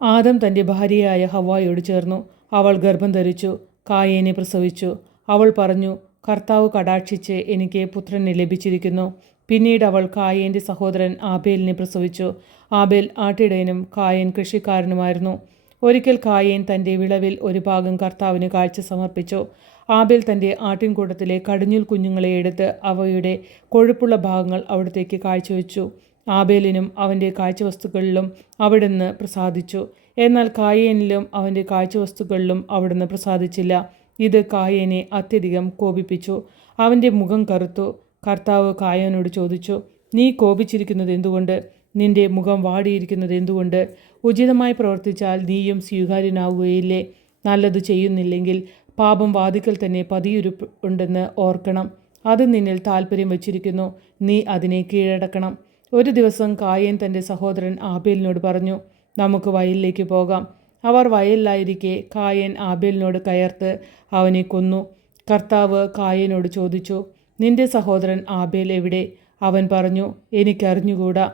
ആദം തൻ്റെ ഭാര്യയായ ഹവ്വായോട് ചേർന്നു. അവൾ ഗർഭം ധരിച്ചു, കായേനെ പ്രസവിച്ചു. അവൾ പറഞ്ഞു, കർത്താവ് കടാക്ഷിച്ച് എനിക്ക് പുത്രനെ ലഭിച്ചിരിക്കുന്നു. പിന്നീട് അവൾ കായേൻ്റെ സഹോദരൻ ആബേലിനെ പ്രസവിച്ചു. ആബേൽ ആട്ടിടയനും കായേൻ കൃഷിക്കാരനുമായിരുന്നു. ഒരിക്കൽ കായേൻ തൻ്റെ വിളവിൽ ഒരു ഭാഗം കർത്താവിന് കാഴ്ച സമർപ്പിച്ചു. ആബേൽ തൻ്റെ ആട്ടിൻകൂട്ടത്തിലെ കടിഞ്ഞൂൽ കുഞ്ഞുങ്ങളെ എടുത്ത് അവയുടെ കൊഴുപ്പുള്ള ഭാഗങ്ങൾ അവിടത്തേക്ക് കാഴ്ചവെച്ചു. ആബേലിനും അവൻ്റെ കാഴ്ചവസ്തുക്കളിലും അവിടുന്ന് പ്രസാദിച്ചു. എന്നാൽ കായേനിലും അവൻ്റെ കാഴ്ചവസ്തുക്കളിലും അവിടുന്ന് പ്രസാദിച്ചില്ല. ഇത് കായേനെ അത്യധികം കോപിപ്പിച്ചു. അവൻ്റെ മുഖം കറുത്തു. കർത്താവ് കായേനോട് ചോദിച്ചു, നീ കോപിച്ചിരിക്കുന്നത് എന്തുകൊണ്ട്? നിന്റെ മുഖം വാടിയിരിക്കുന്നത് എന്തുകൊണ്ട്? ഉചിതമായി പ്രവർത്തിച്ചാൽ നീയും സ്വീകാര്യനാവുകയില്ലേ? നല്ലത് ചെയ്യുന്നില്ലെങ്കിൽ പാപം വാതിക്കൽ തന്നെ പതിയിരുപ്പുണ്ടെന്ന് ഓർക്കണം. അത് നിന്നിൽ താല്പര്യം വച്ചിരിക്കുന്നു. നീ അതിനെ കീഴടക്കണം. ഒരു ദിവസം കായേൻ തൻ്റെ സഹോദരൻ ആബേലിനോട് പറഞ്ഞു, നമുക്ക് വയലിലേക്ക് പോകാം. അവർ വയലിലായിരിക്കെ കായേൻ ആബേലിനോട് കയർത്ത് അവനെ കൊന്നു. കർത്താവ് കായേനോട് ചോദിച്ചു, നിന്റെ സഹോദരൻ ആബേൽ എവിടെ? അവൻ പറഞ്ഞു, എനിക്കറിഞ്ഞുകൂടാ.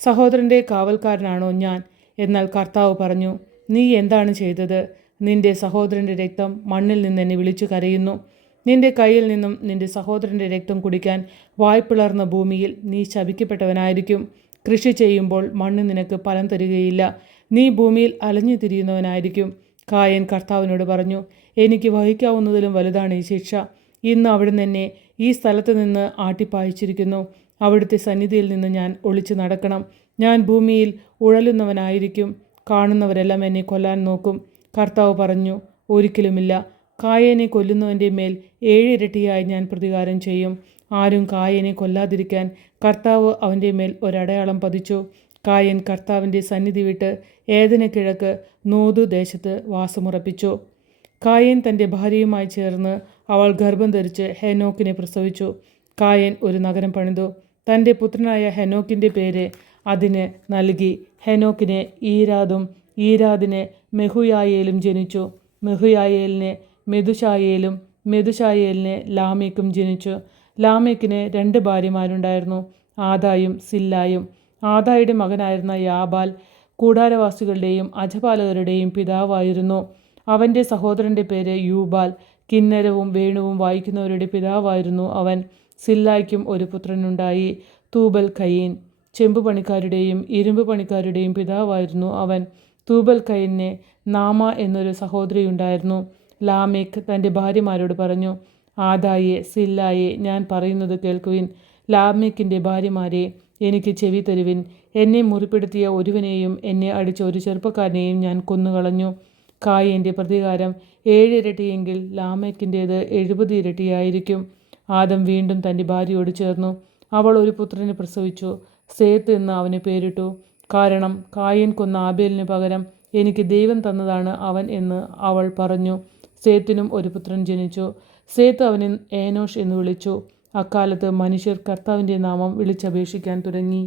സഹോദരൻ്റെ കാവൽക്കാരനാണോ ഞാൻ? എന്നാൽ കർത്താവ് പറഞ്ഞു, നീ എന്താണ് ചെയ്തത്? നിന്റെ സഹോദരൻ്റെ രക്തം മണ്ണിൽ നിന്ന് എന്നെ വിളിച്ചു കരയുന്നു. നിന്റെ കയ്യിൽ നിന്നും നിന്റെ സഹോദരൻ്റെ രക്തം കുടിക്കാൻ വായ്പിളർന്ന ഭൂമിയിൽ നീ ശപിക്കപ്പെട്ടവനായിരിക്കും. കൃഷി ചെയ്യുമ്പോൾ മണ്ണ് നിനക്ക് ഫലം തരികയില്ല. നീ ഭൂമിയിൽ അലഞ്ഞു തിരിയുന്നവനായിരിക്കും. കായേൻ കർത്താവിനോട് പറഞ്ഞു, എനിക്ക് വഹിക്കാവുന്നതിലും വലുതാണ് ഈ ശിക്ഷ. ഇന്ന് അവിടുന്ന് എന്നെ ഈ സ്ഥലത്ത് നിന്ന് ആട്ടിപ്പായിച്ചിരിക്കുന്നു. അവിടുത്തെ സന്നിധിയിൽ നിന്ന് ഞാൻ ഒളിച്ചു നടക്കണം. ഞാൻ ഭൂമിയിൽ ഉഴലുന്നവനായിരിക്കും. കാണുന്നവരെല്ലാം എന്നെ കൊല്ലാൻ നോക്കും. കർത്താവ് പറഞ്ഞു, ഒരിക്കലുമില്ല. കായേനെ കൊല്ലുന്നവൻ്റെ മേൽ 7 ഇരട്ടിയായി ഞാൻ പ്രതികാരം ചെയ്യും. ആരും കായേനെ കൊല്ലാതിരിക്കാൻ കർത്താവ് അവൻ്റെ മേൽ ഒരടയാളം പതിച്ചു. കായേൻ കർത്താവിൻ്റെ സന്നിധി വിട്ട് ഏദന് കിഴക്ക് നോദ് ദേശത്ത് വാസമുറപ്പിച്ചു. കായേൻ തൻ്റെ ഭാര്യയുമായി ചേർന്ന് അവൾ ഗർഭം ധരിച്ച് ഹെനോക്കിനെ പ്രസവിച്ചു. കായേൻ ഒരു നഗരം പണിതു. തൻ്റെ പുത്രനായ ഹെനോക്കിൻ്റെ പേര് അതിന് നൽകി. ഹെനോക്കിന് ഈരാദും ഈരാദിന് മെഹുയായേലും ജനിച്ചു. മെഹുയായേലിന് മെതുശായേലും മെതുശായേലിന് ലാമേക്കും ജനിച്ചു. ലാമേക്കിന് 2 ഭാര്യമാരുണ്ടായിരുന്നു, ആദായും സില്ലായും. ആദായുടെ മകനായിരുന്ന യാബാൽ കൂടാരവാസികളുടെയും അജപാലകരുടെയും പിതാവായിരുന്നു. അവൻ്റെ സഹോദരൻ്റെ പേര് യൂബാൽ. കിന്നരവും വേണുവും വായിക്കുന്നവരുടെ പിതാവായിരുന്നു അവൻ. സില്ലായ്ക്കും ഒരു പുത്രനുണ്ടായി, തൂബൽ കയീൻ. ചെമ്പുപണിക്കാരുടെയും ഇരുമ്പ് പണിക്കാരുടെയും പിതാവായിരുന്നു അവൻ. തൂബൽ കയീന് നാമ എന്നൊരു സഹോദരിയുണ്ടായിരുന്നു. ലാമേക്ക് തൻ്റെ ഭാര്യമാരോട് പറഞ്ഞു, ആദായെ, സില്ലായെ, ഞാൻ പറയുന്നത് കേൾക്കുവിൻ. ലാമേക്കിൻ്റെ ഭാര്യമാരെ, എനിക്ക് ചെവി തരുവിൻ. എന്നെ മുറിപ്പെടുത്തിയ ഒരുവനെയും എന്നെ അടിച്ച ഒരു ചെറുപ്പക്കാരനെയും ഞാൻ കൊന്നുകളഞ്ഞു. കായേൻ്റെ പ്രതികാരം 7 ഇരട്ടിയെങ്കിൽ ലാമേക്കിൻ്റേത് 70 ഇരട്ടിയായിരിക്കും. ആദം വീണ്ടും തൻ്റെ ഭാര്യയോട് ചേർന്നു. അവൾ ഒരു പുത്രനെ പ്രസവിച്ചു. സേത്ത് എന്ന് അവന് പേരിട്ടു. കാരണം കായേൻ കൊന്ന ആബേലിന് പകരം എനിക്ക് ദൈവം തന്നതാണ് അവൻ എന്ന് അവൾ പറഞ്ഞു. സേത്തിനും ഒരു പുത്രൻ ജനിച്ചു. സേത്ത് അവനെ ഏനോഷ് എന്ന് വിളിച്ചു. അക്കാലത്ത് മനുഷ്യർ കർത്താവിൻ്റെ നാമം വിളിച്ചപേക്ഷിക്കാൻ തുടങ്ങി.